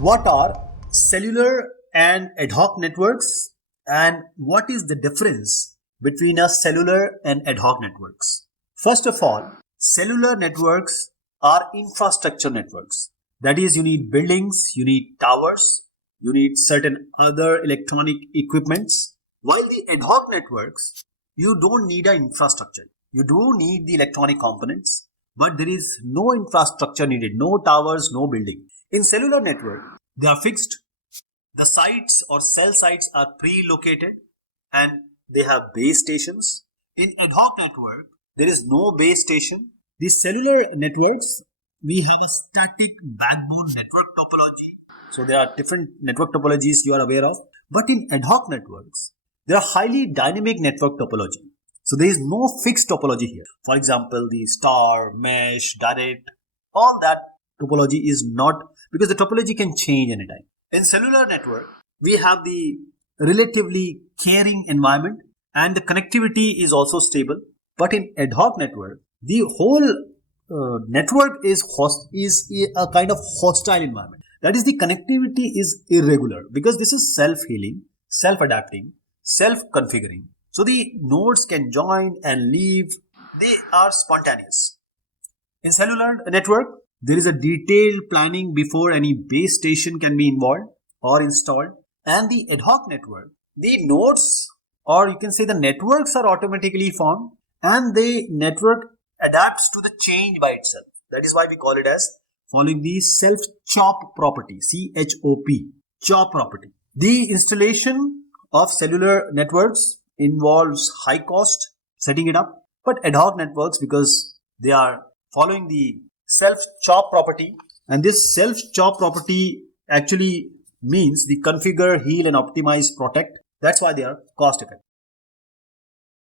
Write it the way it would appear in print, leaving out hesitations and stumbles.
What are cellular and ad hoc networks, and what is the difference between a cellular and ad hoc networks? First of all, cellular networks are infrastructure networks. That is, you need buildings, you need towers, you need certain other electronic equipments. While the ad hoc networks, you don't need an infrastructure. You do need the electronic components, but there is no infrastructure needed, no towers, no building. In cellular network, they are fixed. The sites or cell sites are pre-located and they have base stations. In ad hoc network, there is no base station. The cellular networks, we have a static backbone network topology. So there are different network topologies you are aware of. But in ad hoc networks, there are highly dynamic network topology. So there is no fixed topology here. For example, the star, mesh, direct, all that topology is not, because the topology can change anytime. In cellular network, we have the relatively caring environment and the connectivity is also stable. But in ad hoc network, the whole network is a kind of hostile environment. That is, the connectivity is irregular because this is self-healing, self-adapting, self-configuring. So the nodes can join and leave. They are spontaneous. In cellular network, there is a detailed planning before any base station can be involved or installed. And the ad hoc network, the nodes, or you can say the networks, are automatically formed and the network adapts to the change by itself. That is why we call it as following the self-chop property, C-H-O-P, chop property. The installation of cellular networks involves high cost setting it up, but ad hoc networks, because they are following the self-chop property, and this self-chop property actually means the configure, heal and optimize, protect. That's why they are cost effective.